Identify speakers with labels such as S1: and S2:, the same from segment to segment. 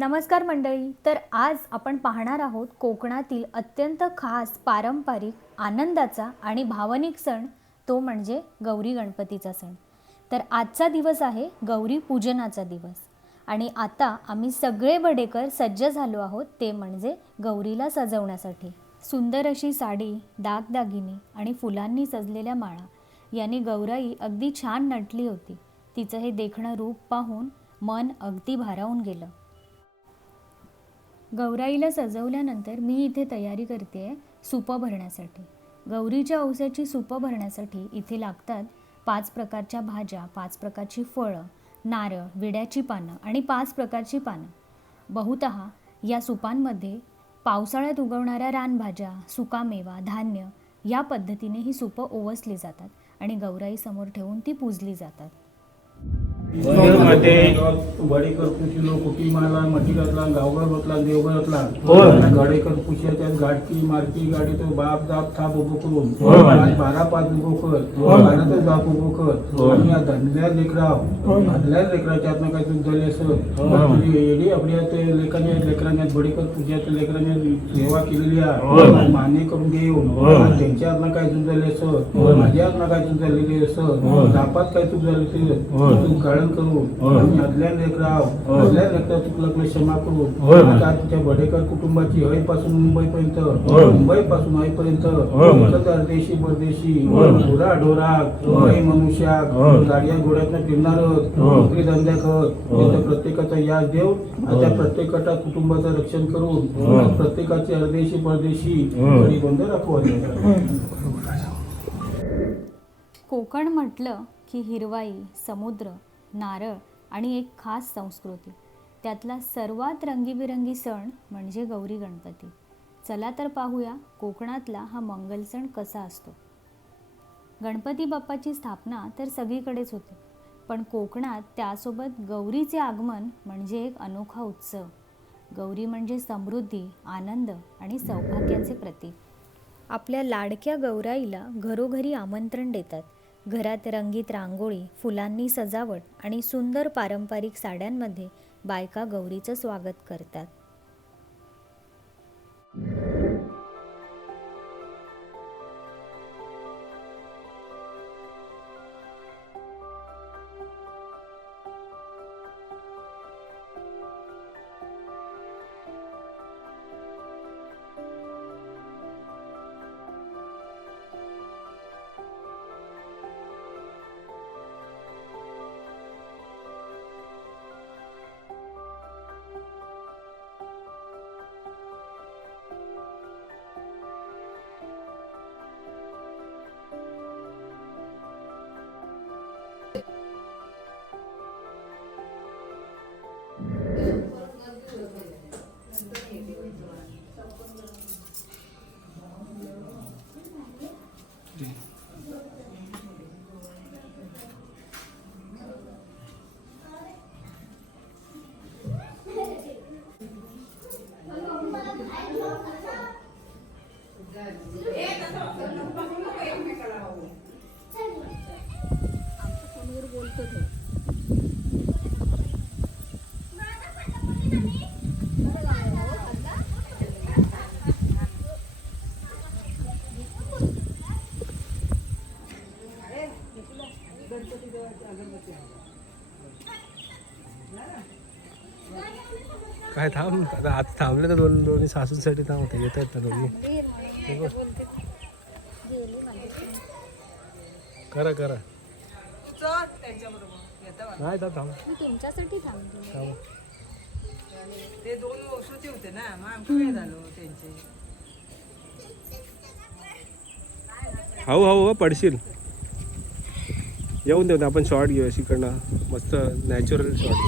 S1: नमस्कार मंडळी तर आज आपण पाहणार आहोत कोकणातील अत्यंत खास पारंपरिक आनंदाचा आणि भावनिक सण तो म्हणजे गौरी गणपतीचा सण. तर आजचा दिवस आहे गौरी पूजनाचा दिवस आणि आता आम्ही सगळे बडेकर सज्ज झालो आहोत ते म्हणजे गौरीला सजवण्यासाठी. सुंदर अशी साडी दागदागिने आणि फुलांनी सजलेल्या माळा. याने गौराई अगदी छान नटली होती. तिचं हे देखणं रूप पाहून मन अगदी भारावून गेलं. गौराईला सजवल्यानंतर मी इथे तयारी करते सुपं भरण्यासाठी. गौरीच्या औस्याची सुपं भरण्यासाठी इथे लागतात पाच प्रकारच्या भाज्या पाच प्रकारची फळं नारळ विड्याची पानं आणि पाच प्रकारची पानं. बहुतः या सुपांमध्ये पावसाळ्यात उगवणाऱ्या रानभाज्या सुकामेवा धान्य या पद्धतीने ही सुपं ओवसली जातात आणि गौराईसमोर ठेवून ती पूजली जातात.
S2: वडेकर पुशिलो कुटीमाला मटिकातला गावगर होतला देवगरातला
S3: होय.
S2: गडेकर पुशिया त्यात गाडकी मारकी गाडी तो बाप दाप थाप उभो करून. बारा पाच उभो कर. बाराच बाप उभो कर. आणि या धंदल्या लेकराव धंदल्या लेकराच्या आतनं काय चूक झाली असं. येडी आपल्या ते लेखाने लेकरांनी बडेकर पुशियाच्या लेकरांनी सेवा केलेली. आहे. मान्य करून घेऊन. त्यांच्या आतनं काय चूक झाली असं. माझ्या आतनं काय चूक झालेली असं. दापात काय चूक झाली ते
S3: होय.
S2: लेकराव
S3: होय.
S2: चुकलं क्षमा करून
S3: होय.
S2: आता तुझ्या बडेकर कुटुंबाची हयपासून मुंबईपर्यंत
S3: होय.
S2: मुंबई पासून हयपर्यंत
S3: होय.
S2: एकच परदेशी परदेशी
S3: होय.
S2: ढोरा ढोराक
S3: होय.
S2: काही मनुष्याक
S3: होय.
S2: गाड्या घोड्यातनं फिरणार
S3: होय.
S2: नोकरी धंद्या
S3: होय.
S2: कर प्रत्येकाचा याद देव. त्या प्रत्येकाच्या कुटुंबाचं रक्षण करून. प्रत्येकाची परदेशी परदेशी
S3: होय.
S2: घरी बंद
S1: कोकण म्हटलं की हिरवाई समुद्र नारळ आणि एक खास संस्कृती. त्यातला सर्वात रंगीबिरंगी सण म्हणजे गौरी गणपती. चला तर पाहूया कोकणातला हा मंगल सण कसा असतो. गणपती बाप्पाची स्थापना तर सगळीकडेच होते पण कोकणात त्यासोबत गौरीचे आगमन म्हणजे एक अनोखा उत्सव. गौरी म्हणजे समृद्धी आनंद आणि सौभाग्याचे प्रतीक. आपल्या लाडक्या गौराईला घरोघरी आमंत्रण देतात. घरात रंगीत रांगोळी फुलांनी सजावट आणि सुंदर पारंपरिक साड्यांमध्ये बायका गौरीचं स्वागत करतात.
S3: काय थांब. आता आता थांबले तर दोन दोन्ही सासूंसाठी थांब. होते येत आहेत ना दोन्ही. करा करा. नाही तर थांब.
S1: मी तुमच्यासाठी थांबतो.
S3: थांब.
S4: ते दोन वर्षाचे होते ना. मग आमचं काय झालं त्यांचे?
S3: हळू हळू हो, पडशील. येऊन देऊ आपण शॉर्ट घेऊ इकडनं मस्त नॅचरल शॉर्ट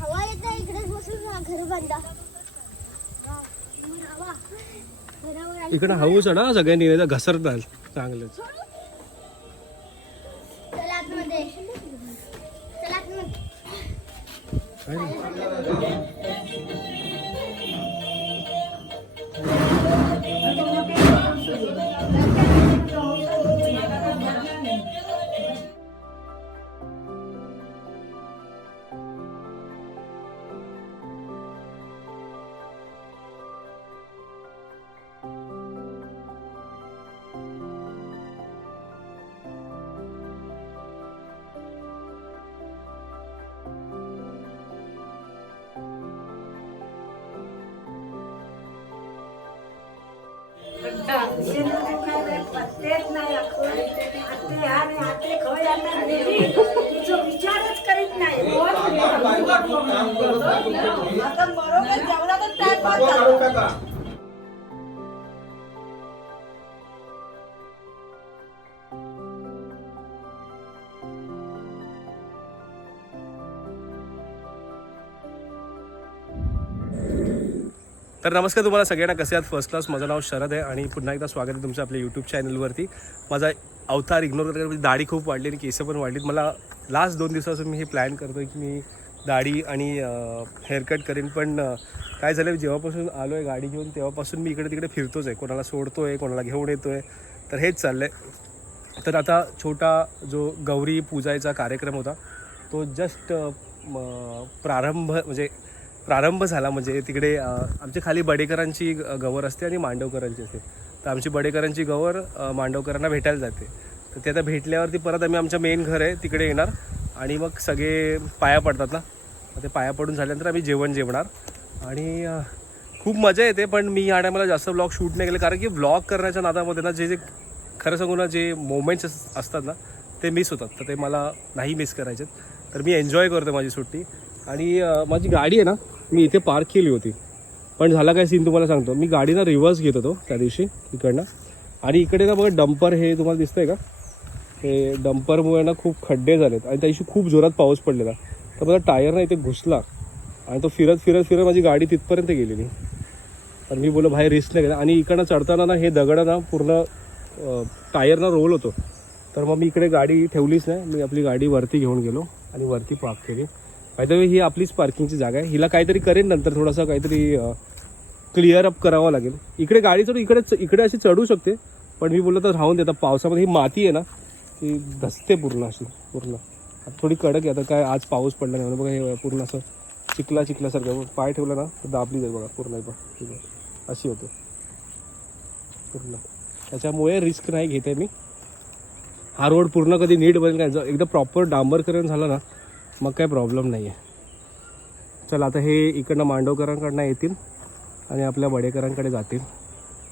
S5: हवा येत नाही इकडेच बसून ना घर बांधा हवा घरावर आली.
S3: इकडं हळूच आहे ना सगळ्यांनी नाही तर घसरताल चांगलंच काय
S4: तर
S3: नमस्कार तुम्हाला सगळ्यांना. कसे आहात? फर्स्ट क्लास माझं नाव शरद आहे आणि पुन्हा एकदा स्वागत आहे तुमचं आपल्या यूट्यूब चॅनलवरती माझा अवतार इग्नोर करता म्हणजे दाढी खूप वाढली आणि केस पण वाढलीत. मला लास्ट दोन दिवसापासून मी हे प्लॅन करतो आहे की मी दाढी आणि हेअरकट करेन. पण काय झालं जेव्हापासून आलो आहे गाडी घेऊन तेव्हापासून मी इकडे तिकडे फिरतोच आहे. कोणाला सोडतो आहे कोणाला घेऊन येतो आहे तर हेच चाललं आहे तर आता छोटा जो गौरी पूजायचा कार्यक्रम होता तो जस्ट प्रारंभ म्हणजे प्रारंभ झाला म्हणजे तिकडे आमच्या खाली बडेकरांची ग- गवर असते आणि मांडवकरांची असते. तर आमची बडेकरांची गवर मांडवकरांना भेटायला जाते. तर ते आता भेटल्यावरती परत आम्ही आमच्या मेन घर आहे तिकडे येणार. आणि मग सगळे पाया पडतात ना. ते पाया पडून झाल्यानंतर आम्ही जेवण जेवणार. आणि खूप मजा येते पण मी या टायमाला जास्त ब्लॉग शूट नाही केले. कारण की ब्लॉग करण्याच्या नादामध्ये ना जे जे खरं सांगू ना जे मोमेंट्स असतात ना ते मिस होतात. तर ते मला नाही मिस करायचे तर मी एन्जॉय करतो माझी सुट्टी. आणि माझी गाडी आहे ना मी इथे पार्क केली होती. पण झाला काय सीन तुम्हाला सांगतो. मी गाडी ना रिव्हर्स घेत होतो त्या दिवशी इकडनं. आणि इकडे ना बघा डंपर हे तुम्हाला दिसतंय का? हे डंपरमुळे ना खूप खड्डे झालेत. आणि त्या दिवशी खूप जोरात पाऊस पडलेला. तर माझा टायर ना इथे घुसला. आणि तो फिरत फिरत फिरत माझी गाडी तिथपर्यंत गेलेली. तर मी बोललो बाहेर रिस्क नाही घेणार. आणि इकडनं चढताना ना हे दगड ना पूर्ण टायरनं रोल होतो. तर मग मी इकडे गाडी ठेवलीच नाही. मी आपली गाडी वरती घेऊन गेलो आणि वरती पार्क केली. वे ही आपलीच पार्किंगची जागा आहे. हिला काहीतरी करेन नंतर थोडासा काहीतरी क्लिअर अप करावं लागेल. इकडे गाडी चढू इकडे इकडे अशी चढू शकते पण मी बोललो तर राहून देता पावसामध्ये ही माती आहे ना ती धसते पूर्ण अशी पूर्ण. थोडी कडक आहे आता काय आज पाऊस पडला नाही. बघा हे पूर्ण असं चिखला चिखल्यासारखं पाय ठेवला ना तर दाबली जाईल बघा पूर्ण बघा ठीक आहे. अशी होते. पूर्ण. त्याच्यामुळे रिस्क नाही घेते मी. हा रोड पूर्ण कधी नीट बनेल काय जर एकदा प्रॉपर डांबरकरण झालं ना मग काही प्रॉब्लेम नाही आहे चला आता हे इकडनं मांडवकरांकडनं येतील आणि आपल्या वडेकरांकडे जातील.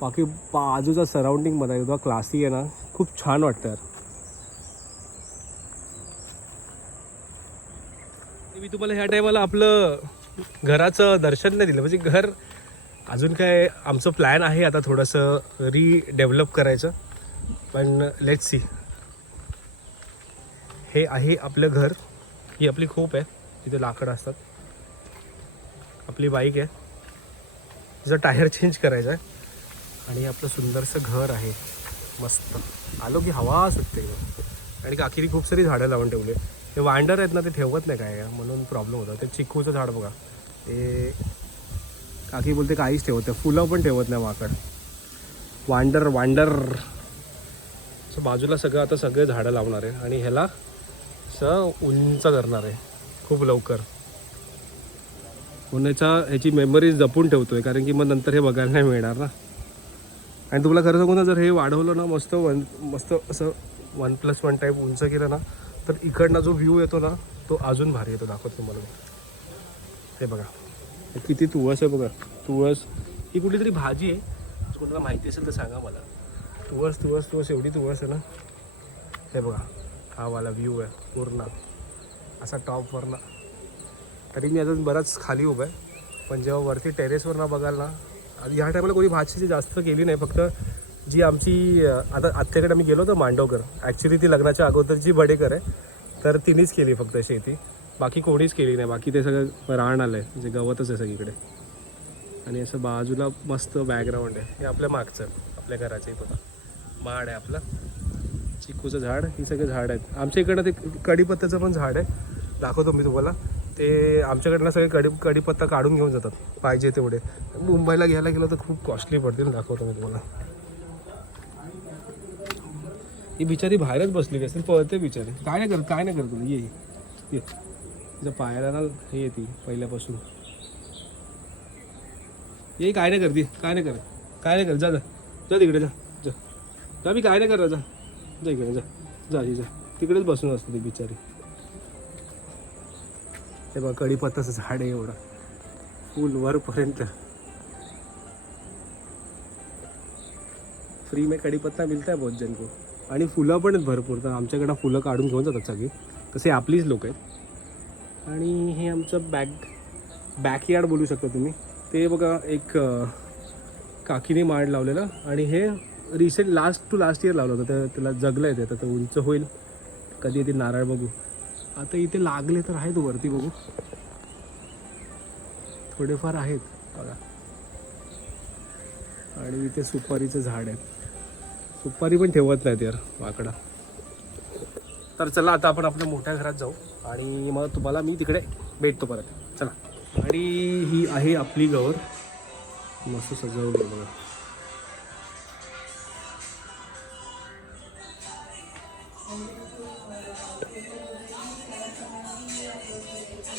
S3: बाकी बाजूचा सराउंडिंगमध्ये मला क्लासी आहे ना. खूप छान वाटतं यार. मी तुम्हाला ह्या टायमाला आपलं घराचं दर्शन नाही दिलं. म्हणजे घर अजून काय आमचं प्लॅन आहे आता थोडंसं रिडेव्हलप करायचं. पण लेट्स सी हे आहे आपलं घर. ही आपली खूप आहे. तिथे लाकडं असतात. आपली बाईक आहे. तिचा टायर चेंज करायचा आहे आणि आपलं सुंदरसं घर आहे. मस्त. आलो की हवा सुटते. आणि काकीने खूप सारी झाडं लावून ठेवले. ते वांडर आहेत ना ते ठेवत नाही काय. म्हणून प्रॉब्लेम होता. ते चिक्कूचं झाड बघा. ते काकी बोलते काहीच ठेवत नाही. फुलं पण ठेवत नाही माकड. वांडर वांडर. असं बाजूला सगळं आता सगळे झाडं लावणार आहे. आणि ह्याला असं उंच करणार आहे. खूप लवकर. उन्हाच्या ह्याची मेमरीज जपून ठेवतो आहे कारण की मग नंतर हे बघायला नाही मिळणार ना. आणि तुम्हाला खरं सांगू ना जर हे वाढवलं ना मस्त वन मस्त असं वन प्लस वन टाईप उंच केलं ना तर इकडनं जो व्ह्यू येतो ना तो अजून भारी येतो दाखवतो तुम्हाला हे बघा. हे किती तुळस आहे बघा. तुळस ही कुठली तरी भाजी आहे. कोणाला माहिती असेल तर सांगा मला. तुळस तुळस तुळस एवढी तुळस आहे ना. हे बघा. हा वाला व्ह्यू आहे पूर्ण. असा टॉपवरनं तरी मी अजून बराच खाली उभं आहे. पण जेव्हा वरती टेरेसवरनं बघाल ना ह्या टायमाला कोणी भातशेती जास्त केली नाही. फक्त जी आमची आता आत्याकडे आम्ही गेलो होतो मांडवकर. ॲक्च्युली ती लग्नाच्या अगोदरची बडेकर आहे. तर तिनेच केली फक्त शेती. बाकी कोणीच केली नाही. बाकी ते सगळं राहण आलं आहे म्हणजे गवतच आहे सगळीकडे. आणि असं बाजूला मस्त बॅकग्राऊंड आहे. हे आपल्या मागचं आपल्या घराच्या इथं. माड आहे आपलं. चिकूचं झाड ही सगळे झाड आहेत. आमच्या इकडं ते कढीपत्त्याचं पण झाड आहे. दाखवतो मी तुम्हाला. ते आमच्याकडनं सगळे कडी कढीपत्ता काढून घेऊन जातात. पाहिजे तेवढे. मुंबईला घ्यायला गेलं तर खूप कॉस्टली पडतील. दाखवतो मी तुम्हाला. ही बिचारी बाहेरच बसली असेल पळते बिचारी. काय नाही करत काय नाही करत तुला ये ये. तिच्या पायाला ना हे येते पहिल्यापासून. ये काय नाही करते काय नाही करत. काय नाही करत. जा जा. जा तिकडे जा. जा. जा मी काय नाही करत जा. जा इकडे जा. जा जा तिकडेच बसून असते ती बिचारी. हे बघा कढीपत्ताचं झाड आहे एवढं. फुल वरपर्यंत. फ्री में कढीपत्ता मिलता आहे बहुत को आणि फुलं पण आहेत भरपूर. तर आमच्याकडं फुलं काढून घेऊन जातात सगळी. तसे आपलीच लोक आहेत. आणि हे आमचं बॅक बॅकयार्ड बोलू शकता तुम्ही. ते बघा एक काकीने माड लावलेलं. आणि हे recent last to last year लावलं होतं. तर त्याला जगलं आहे ते. आता ते उंच होईल. कधी येतील नारळ बघू. आता इथे लागले तर आहेत वरती बघू. थोडेफार आहेत. बघा. आणि इथे सुपारीचं झाड आहे. सुपारी पण ठेवत नाहीत यार वाकडा. तर चला आता आपण आपल्या मोठ्या घरात जाऊ. आणि मग तुम्हाला मी तिकडे भेटतो परत. चला. आणि ही आहे आपली गवर. मस्त सजवली बघा.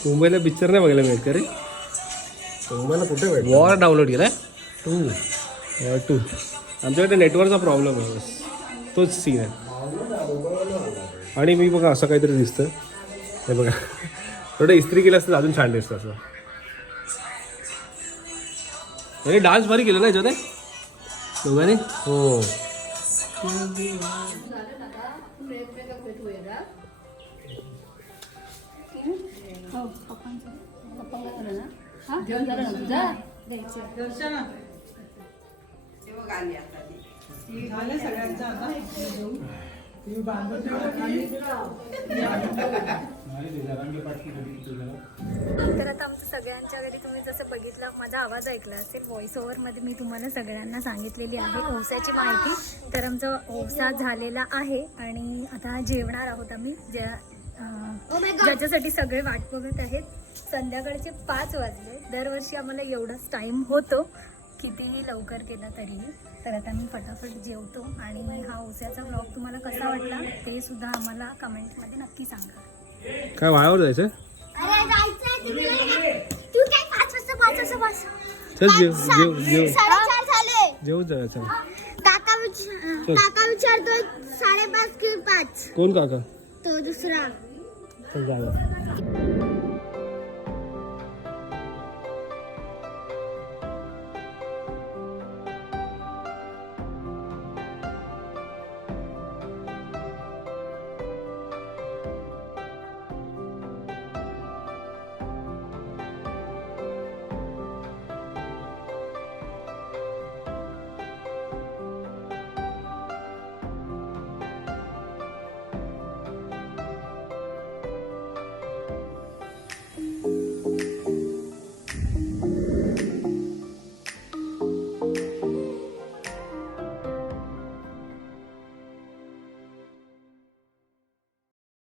S3: मुंबईला पिक्चर नाही बघायला मिळत का रे
S2: मुंबईला कुठे भेट
S3: वॉर डाउनलोड केलाय टू वॉर टू आमच्याकडे नेटवर्कचा प्रॉब्लेम आहे बस तोच सीन आहे आणि मी बघा असं काहीतरी दिसतं हे बघा थोडं इस्त्री केलं असतं तर अजून छान दिसतं असं अरे डान्स भारी केलं ना याच्यात दोघांनी हो
S4: दर्शना बघ आली आता ती झालं सगळ्यांचं आता
S1: तर आता आमचं सगळ्यांच्या घरी तुम्ही जसं बघितलं माझा आवाज ऐकला असेल व्हॉइस ओव्हरमध्ये मी तुम्हाला सगळ्यांना सांगितलेली आहे ओवसाची माहिती. तर आमचा ओवसा झालेला आहे आणि आता जेवणार आहोत आम्ही. ज्या ज्याच्यासाठी सगळे वाट बघत आहेत. संध्याकाळचे पाच वाजले. दरवर्षी आम्हाला एवढाच टाईम होतो. कितीही लवकर केला तरीही तर आता मी फटाफट जेवतो. आणि हा ओव्याचा ब्लॉग तुम्हाला कसा वाटला ते सुद्धा आम्हाला कमेंटमध्ये नक्की सांगा.
S3: काय वायावर जायचं जेव जायचं
S5: काका विच- काका विचारतोय साडेपाच कि पाच.
S3: कोण काका?
S5: तो दुसरा.
S3: चल जाऊया